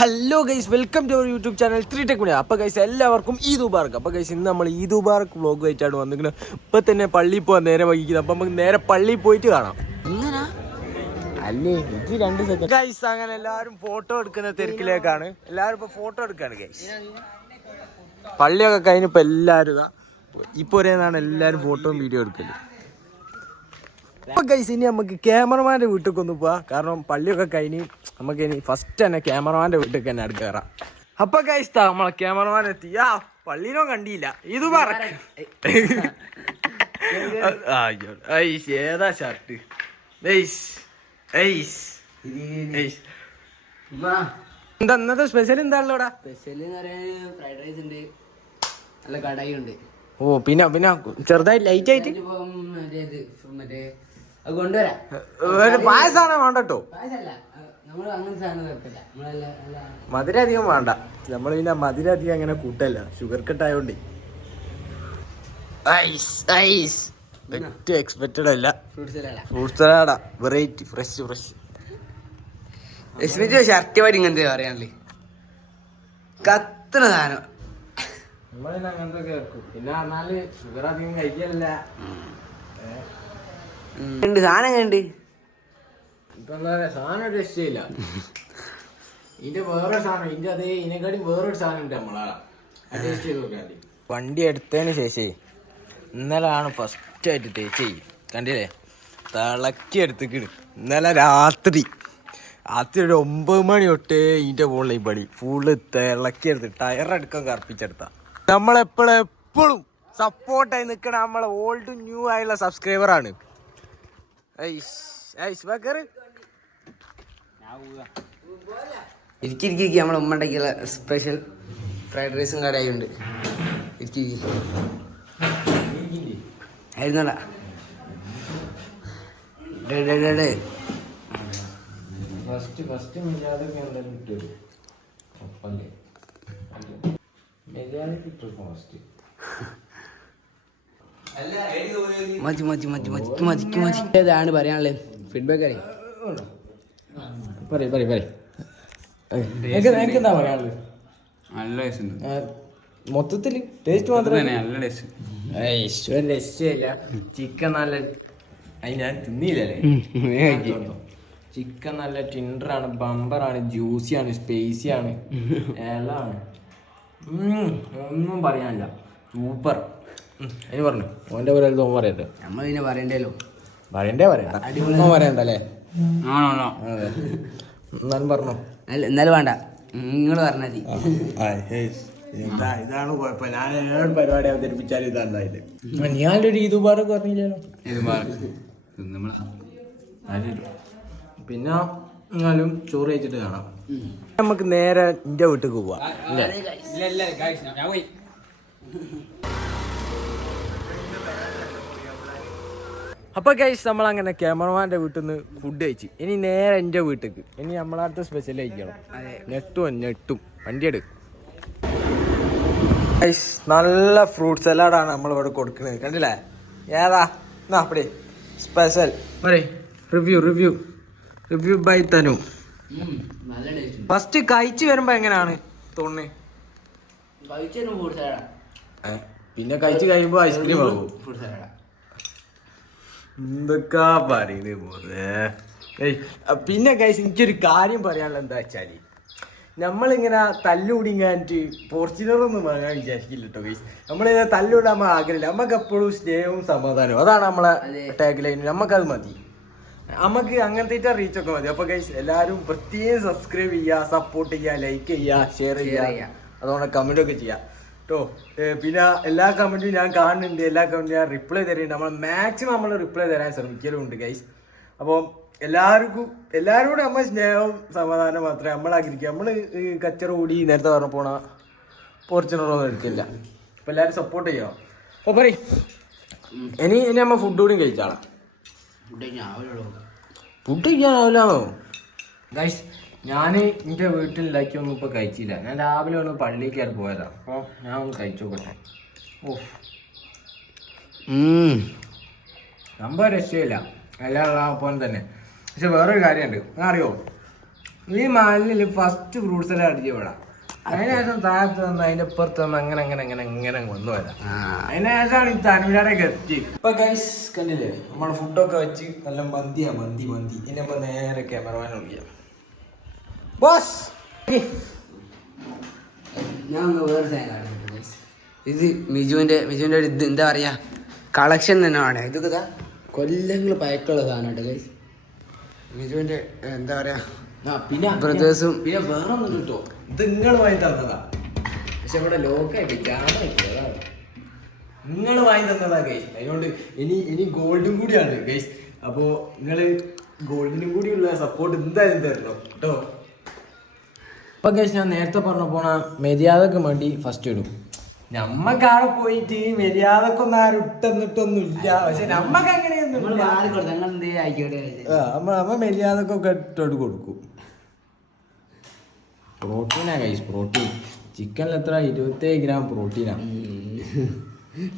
Hello guys, welcome to our YouTube channel 3Tech Media. അപ്പോൾ guys എല്ലാവർക്കും ഈദ് മുബാറക്ക്. അപ്പോൾ guys ഇന്ന് നമ്മൾ ഈദ് മുബാറക്ക് വ്ളോഗ് ആയിട്ടാണ് വന്നിരിക്കുന്നത്. ഇപ്പം തന്നെ പള്ളിയിൽ പോകാൻ നേരെ വൈകിക്കുന്നത്. അപ്പം നമുക്ക് നേരെ പള്ളിയിൽ പോയിട്ട് കാണാം. അല്ലേ ഇത് 2 സെക്കൻഡ് ഗൈസ്. അങ്ങനെ എല്ലാവരും ഫോട്ടോ എടുക്കുന്ന തിരക്കിലേക്കാണ്. എല്ലാവരും ഇപ്പോൾ ഫോട്ടോ എടുക്കുകയാണ് ഗൈസ്. പള്ളിയൊക്കെ കഴിഞ്ഞപ്പോൾ എല്ലാവരും ഇതാ ഇപ്പോൾ ഒരേന്നാണ് എല്ലാവരും ഫോട്ടോയും വീഡിയോ എടുക്കല്. അപ്പൊ ഗൈസ് ഇനി നമുക്ക് ക്യാമറമാൻ്റെ വീട്ടിലേക്ക് ഒന്ന് പോവാം. കാരണം പള്ളിയൊക്കെ കഴിഞ്ഞ് നമുക്ക് ഇനി ഫസ്റ്റ് തന്നെ ക്യാമറമാൻ്റെ വീട്ടിലേക്ക് തന്നെ അടുത്ത് കയറാം. അപ്പൊ ഗൈസ് നമ്മളെ ക്യാമറമാൻ എത്തി. പള്ളിയിലോ കണ്ടില്ല ഇത് പറക്ക്. ഏതാ ഷർട്ട് എന്താ ഇന്നത്തെ സ്പെഷ്യൽ എന്താണല്ലോടാ? സ്പെഷ്യൽ ഫ്രൈഡ് റൈസ് ഉണ്ട്, നല്ല കടായി ഉണ്ട്. ഓ പിന്നെ ചെറുതായി ലൈറ്റ് ആയിട്ട് മറ്റേ കൊണ്ടുവരാം. പായസാണോ വേണ്ട കേട്ടോ. മധുരം അധികം വേണ്ട. നമ്മൾ പിന്നെ മധുരം അധികം അങ്ങനെ കൂട്ടല്ല, ഷുഗർ കട്ടായോണ്ട്. എക്സ്പെക്റ്റഡ് അല്ല. ഫ്രൂട്ട് സലാഡാ, വെറൈറ്റി, ഫ്രഷ്. ഷർട്ട് പാടി ഇങ്ങനത്തെ പറയാനല്ലേ കത്തണ സാധനം. നമ്മളിന്ന് അങ്ങനത്തെ കേൾക്കും. പിന്നെ പറഞ്ഞാല് ഷുഗർ അധികം കഴിക്കല്ല. സാധനം കണ്ട് ഇപ്പൊ എന്താ പറയാ, സാധനം ഒരു രക്ഷയില്ല. ഇതിന്റെ വേറൊരു സാധനം, ഇതിന്റെ അതേ ഇതിനെക്കാട്ടി വേറൊരു സാധനം ഉണ്ട് നമ്മളാ ടേസ്റ്റ് ചെയ്ത് നോക്കാൻ. വണ്ടി എടുത്തതിന് ശേഷം ഇന്നലെ ആണ് ഫസ്റ്റ് ആയിട്ട് ടേസ്റ്റ് ചെയ്യും. കണ്ടില്ലേ, തിളക്കി എടുത്തിക്കിട്. ഇന്നലെ രാത്രി ഒരു 9 മണി തൊട്ടേ ഇതിന്റെ മുകളിൽ ഈ പടി ഫുള്ള് തിളക്കി എടുത്ത് ടയറെടുക്കാൻ കറുപ്പിച്ചെടുത്ത. നമ്മളെപ്പോഴും സപ്പോർട്ടായി നിൽക്കണ നമ്മളെ ഓൾഡ് ന്യൂ ആയുള്ള സബ്സ്ക്രൈബറാണ്. ഇരിക്കിരിക്കും നമ്മളെ ഉമ്മ ഉണ്ടാക്കിയുള്ള സ്പെഷ്യൽ ഫ്രൈഡ് റൈസും കടായി ഉണ്ട്. ആയിരുന്നോടാ മതി. ഏതാണ് പറയാനുള്ളത്? ഫീഡ്ബാക്ക് അറിയാം. എന്താ പറയാനുള്ളത്? നല്ല മൊത്തത്തില് ടേസ്റ്റ് മാത്രമേ നല്ല ടേസ്റ്റ്. രക്ഷയില്ല. ചിക്കൻ നല്ല, അത് ഞാൻ തിന്നില്ലല്ലേ. ചിക്കൻ നല്ല ടിൻഡറാണ്, ബമ്പറാണ്, ജ്യൂസിയാണ്, സ്പൈസിയാണ്, എല്ലാം ഒന്നും പറയാനില്ല. സൂപ്പർ. അതിന് പറഞ്ഞു ഓൻ്റെ പോലെ തോന്നുന്നു പറയട്ടെ. നമ്മൾ പിന്നെ പറയണ്ടല്ലോ. പറയണ്ടേ പറയണ്ടല്ലേ. അതെ, എന്നാലും പറഞ്ഞോ. എന്നാലും വേണ്ട, നിങ്ങൾ പറഞ്ഞാൽ മതി. ഇതാണ് കുഴപ്പം. ഞാൻ ഏത് പരിപാടി അവതരിപ്പിച്ചാലും ഇതാണ്ടായില്ലേ. ഞാനൊരു ഈദ് മുബാറക്ക് പറഞ്ഞില്ലല്ലോ. പിന്നെ എന്നാലും ചോറ് കഴിച്ചിട്ട് കാണാം. നമുക്ക് നേരെ എൻ്റെ വീട്ടിൽ പോവാം. അപ്പൊ ഗൈസ് നമ്മളങ്ങനെ ക്യാമറമാൻ്റെ വീട്ടിൽ നിന്ന് ഫുഡ് കഴിച്ച് ഇനി നേരെ എൻ്റെ വീട്ടിലേക്ക്. ഇനി നമ്മളടുത്ത സ്പെഷ്യൽ കഴിക്കണം. നെട്ടും വണ്ടി എടുക്കും. ഗൈസ് നല്ല ഫ്രൂട്ട് സലാഡാണ് നമ്മളിവിടെ കൊടുക്കുന്നത്. കണ്ടില്ലേ? ഏതാ എന്നാ അപ്പടി special review by Tanu. First കഴിച്ച് വരുമ്പോ എങ്ങനെയാണ് തോന്നുന്നത്? പിന്നെ കഴിച്ച് കഴിയുമ്പോ ഐസ്ക്രീം ആകും. എന്തൊക്കെ പറയുന്നത് പോലെ. പിന്നെ ഗൈസ് എനിക്കൊരു കാര്യം പറയാനുള്ളത് എന്താ വെച്ചാല്, നമ്മളിങ്ങനെ തല്ലുകൂടിങ്ങാനിട്ട് ഫോർച്യൂണറൊന്നും വാങ്ങാൻ വിചാരിക്കില്ല കേട്ടോ ഗൈസ്. നമ്മളിങ്ങനെ തല്ലുകൂടാൻ ആഗ്രഹമില്ല. നമുക്ക് എപ്പോഴും സ്നേഹവും സമാധാനവും, അതാണ് നമ്മളെ ടാഗ് ലൈൻ. നമുക്കത് മതി. നമുക്ക് അങ്ങനത്തെ റീച്ചൊക്കെ മതി. അപ്പൊ ഗൈസ് എല്ലാവരും പ്രത്യേകം സബ്സ്ക്രൈബ് ചെയ്യുക, സപ്പോർട്ട് ചെയ്യുക, ലൈക്ക് ചെയ്യുക, ഷെയർ ചെയ്യുക, അതുകൊണ്ട് കമന്റ് ഒക്കെ ചെയ്യുക കേട്ടോ. പിന്നെ എല്ലാ കമന്റും ഞാൻ കാണുന്നുണ്ട്, എല്ലാ കമന്റും ഞാൻ റിപ്ലൈ തരുന്നുണ്ട്. നമ്മൾ മാക്സിമം നമ്മൾ റിപ്ലൈ തരാൻ ശ്രമിക്കലുണ്ട് ഗൈസ്. അപ്പോൾ എല്ലാവരോടും നമ്മൾ സ്നേഹവും സമാധാനം മാത്രമേ നമ്മളാഗ്രഹിക്കുക. നമ്മൾ കച്ചറ കൂടി നേരത്തെ പറഞ്ഞ പോണ ഫോർച്യൂണറൊന്നും എടുത്തില്ല. അപ്പോൾ എല്ലാവരും സപ്പോർട്ട് ചെയ്യാം. അപ്പോൾ പറയും ഇനി നമ്മൾ ഫുഡ് കൂടി കഴിച്ചാളാം. Food കഴിക്കാനാവില്ലാണോ guys? ഞാൻ എൻ്റെ വീട്ടിലുണ്ടാക്കിയൊന്നും ഇപ്പോൾ കഴിച്ചില്ല. ഞാൻ രാവിലെ ഒന്ന് പള്ളിയിൽ കയറി പോയതാ. അപ്പോൾ ഞാൻ ഒന്ന് കഴിച്ചു നോക്കട്ടെ. സംഭവം രക്ഷയില്ല, എല്ലാം പോലെ തന്നെ. പക്ഷെ വേറൊരു കാര്യമുണ്ട്, അറിയോ? ഈ മാലിന്യത്തിൽ ഫസ്റ്റ് ഫ്രൂട്ട്സ് എല്ലാം അടിച്ചു വിടാം. അതിനുശേഷം താഴത്ത് വന്ന് അതിന്റെ ഇപ്പുറത്ത് വന്ന് അങ്ങനെ അങ്ങനെ അങ്ങനെ അങ്ങനെ വന്നു വരാം. അതിനുശേഷമാണ് ഈ തനുവിനോടൊക്കെ എത്തി. ഇപ്പൊ ഗൈസ് കണ്ടില്ലേ, നമ്മളെ ഫുഡൊക്കെ വെച്ച് നല്ല മന്തിയാ, മന്തി മന്തി. ഇനി നമ്മൾ നേരെ ക്യാമറമാനെ വിളിക്കാം. ബോസ്, ഞാൻ ഒന്ന് വേറെ സാധനം ഇത് മിജുവിന്റെ ഒരു ഇത് എന്താ പറയാ കളക്ഷൻ തന്നെയാണ്. ഇതൊക്കെ കൊല്ലങ്ങൾ പഴക്കമുള്ള സാധനമാണ് ഗൈസ്. മിജുവിന്റെ എന്താ പറയാ പിന്നെ ബ്രദേഴ്സും പിന്നെ വേറെ ഒന്നും കിട്ടോ, ഇത് നിങ്ങൾ വാങ്ങി തന്നതാ. പക്ഷെ ഇവിടെ ലോക്കായിട്ട് നിങ്ങൾ വാങ്ങി തന്നതാ ഗൈസ്. അതുകൊണ്ട് ഇനി ഗോൾഡും കൂടിയാണ് ഗൈസ്. അപ്പോ നിങ്ങള് ഗോൾഡിനും കൂടിയുള്ള സപ്പോർട്ട് എന്തായാലും തരണം കേട്ടോ. ഇപ്പൊ ഗൈസ് ഞാൻ നേരത്തെ പറഞ്ഞ പോണ മര്യാദക്ക് വേണ്ടി ഫസ്റ്റ് ഇടും. നമ്മക്കാടെ പോയിട്ട് മര്യാദക്കൊന്നും ആരും ഇട്ടെന്നിട്ടൊന്നും ഇല്ല. പക്ഷെ നമ്മക്ക് അങ്ങനെയൊന്നും നമ്മ മര്യാദക്കൊക്കെ ഇട്ടോട്ട് കൊടുക്കും. പ്രോട്ടീനാ കൈസ്, പ്രോട്ടീൻ. ചിക്കനിൽ എത്ര 27 ഗ്രാം പ്രോട്ടീനാ.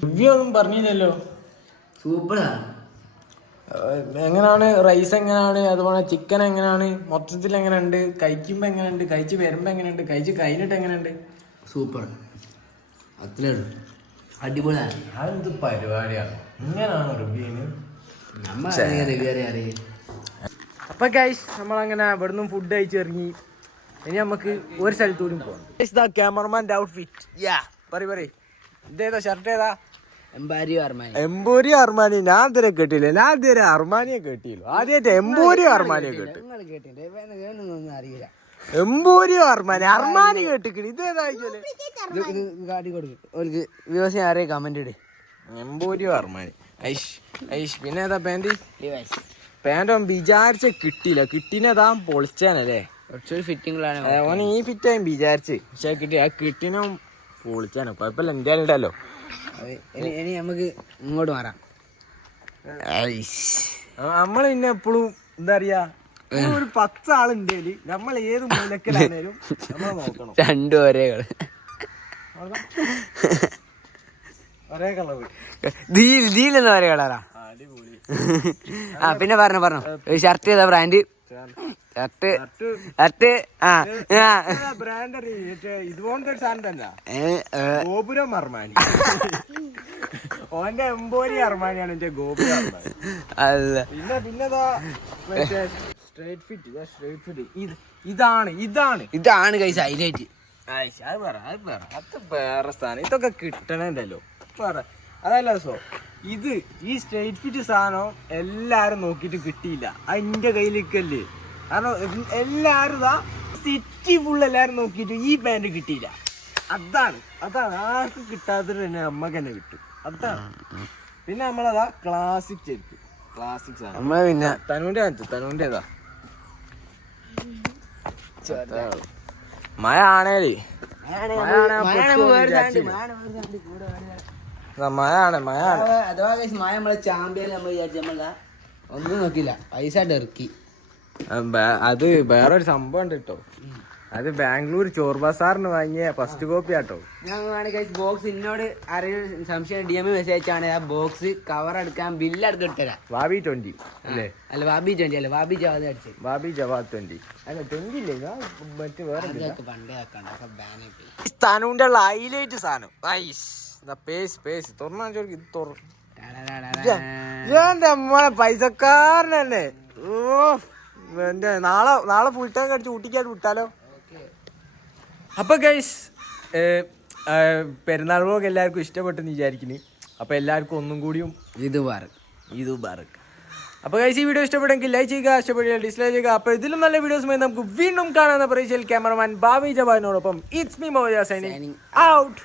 റിവ്യൂ ഒന്നും പറഞ്ഞില്ലല്ലോ. സൂപ്പറാ. എങ്ങനെയാണ് റൈസ്, എങ്ങനെയാണ് അതുപോലെ ചിക്കൻ എങ്ങനെയാണ്, മൊത്തത്തിൽ എങ്ങനെയുണ്ട്, കഴിക്കുമ്പോ എങ്ങനെയുണ്ട്, കഴിച്ച് വരുമ്പോ എങ്ങനെയുണ്ട്, കഴിച്ച് കഴിഞ്ഞിട്ട് എങ്ങനെയുണ്ട്? സൂപ്പർ, അത്രേ ഉള്ളൂ. അടിപൊളിയാണ്. അതെന്ത് പരിപാടിയാണ്, ഇങ്ങനെയാണ് റിവ്യൂന്. അപ്പൊ ഗൈസ് നമ്മളങ്ങനെ ഇവിടുന്ന് ഫുഡ് കഴിച്ചിറങ്ങി. ഇനി നമുക്ക് ഒരു സ്ഥലത്തൂടി പോകാം. ക്യാമറമാൻ്റെ ഔട്ട്ഫിറ്റ് ഇതേതാ, ഷർട്ട് ഏതാ? എംപോരിയോ അർമാനി. ഞാൻ ഇതുവരെ കേട്ടില്ല. ഞാൻ ഇതുവരെ അർമാനിയെ കേട്ടില്ലോ. ആദ്യമായിട്ട് എംപോരിയോ അർമാനിയെ കേട്ടു. എംപോരിയോ അർമാനി, അർമാനി കേട്ടിക്കണ്. ഇതേതാ കമന്റ് ഇട്. എംപോരിയോ അർമാനി. ഐഷ് പിന്നെ ഏതാ പാന്റ്? പാന്റ് വിചാരിച്ച കിട്ടിയില്ല. കിട്ടിനതാ പൊളിച്ചാനല്ലേ. ഓന് ഈ ഫിറ്റായി വിചാരിച്ച്, പക്ഷെ കിട്ടി. ആ കിട്ടിനും പൊളിച്ചാനോ കുഴപ്പമില്ല, എന്തായാലും ഇണ്ടല്ലോ. ഇനി നമുക്ക് ഇങ്ങോട്ട് മാറാം. നമ്മള് പിന്നെ എപ്പോഴും എന്താ പറയാ, ഒരു 10 ആളുണ്ടേല് നമ്മൾ ഏത് മൂലക്കലാണേലും നമ്മൾ നോക്കണം. രണ്ടും ഒരേ ഒരേ കളറ്. ദീലെന്ന് ഒരേ കളറാ. ആ പിന്നെ പറഞ്ഞു ഷർട്ട് ഏതാ ബ്രാൻഡ്? ഇതുപോലത്തെ സാധനം തന്നെ ഗോപുരം അർമാനി. ഓന്റെ എംപോരി അർമാനിയാണ് എന്റെ ഗോപുരം അർമാനി. അല്ല പിന്നെതാ മറ്റേ സ്ട്രൈറ്റ് ഫിറ്റ്. ഇതാണ് ഗൈസ് ഹൈലൈറ്റ്. അത് വേറെ സ്ഥാനം. ഇതൊക്കെ കിട്ടണല്ലോ അതല്ല സോ. ഇത് ഈ സ്ട്രൈറ്റ് ഫിറ്റ് സാധനം എല്ലാരും നോക്കിട്ട് കിട്ടിയില്ല. അത് എന്റെ കയ്യിലേക്കല്ലേ. കാരണം എല്ലാരും സിറ്റി ഫുൾ എല്ലാരും നോക്കിയിട്ട് ഈ പാന്റ് കിട്ടിയില്ല. അതാണ് ആർക്കും കിട്ടാത്തത് തന്നെ നമ്മക്ക് തന്നെ കിട്ടും. അതാണ്. പിന്നെ നമ്മളതാ ക്ലാസിക് ചെരുപ്പ്. ക്ലാസിക് സാധനം പിന്നെ തനുവിന്റെ ഏതാ? മഴ ആണേല് ഒന്നും നോക്കില്ല, പൈസ ഇറക്കി. അത് വേറൊരു സംഭവം ഉണ്ട് കേട്ടോ. അത് ബാംഗ്ലൂർ ചോർ ബസാറിന് വാങ്ങിയ ഫസ്റ്റ് കോപ്പി ആട്ടോ. ബോക്സ് എന്നോട് ആരെങ്കിലും സംശയം DM മെസ്സേജ് അയച്ചാണ് ആ ബോക്സ് കവർ എടുക്കാൻ ബില്ല് എടുത്തിട്ടരാ. ബാബി 20 അല്ലേ? അല്ല ബാബി 20 അല്ല, ബാബി ജവാദ് അടിച്ചു. ബാബി ജവാദ് 20 അല്ല 20 ഇല്ലേ? മറ്റേ വേറെ പണ്ടേ സ്ഥാനൂന്റെ ഹൈലൈറ്റ് സാധനം പേസ് തുറന്നാ ഇത് പൈസക്കാരനല്ലേ. ഓ എന്റെ നാളെ ഫുൾ ടൈം കടിച്ച് ഊട്ടിക്കാട്ട് വിട്ടാലോ. അപ്പൊ ഗൈസ് പെരുന്നാൾ വ്ലോഗ് എല്ലാവർക്കും ഇഷ്ടപ്പെട്ടെന്ന് വിചാരിക്കുന്നു. അപ്പൊ എല്ലാവർക്കും ഒന്നും കൂടിയും ഇത് ബാർക്ക്. അപ്പൊ ഗൈസ് ഈ വീഡിയോ ഇഷ്ടപ്പെട്ടെങ്കിൽ ലൈക്ക് ചെയ്യുക, ഇഷ്ടപ്പെട്ടാൽ ഡിസ്ലൈക്ക് ചെയ്യുക. അപ്പൊ ഇതിലും നല്ല വീഡിയോസുമായി നമുക്ക് വീണ്ടും കാണാവുന്ന പ്രതീക്ഷയിൽ ക്യാമറമാൻ ബാബി ജവാനോടൊപ്പം it's me Moja signing out.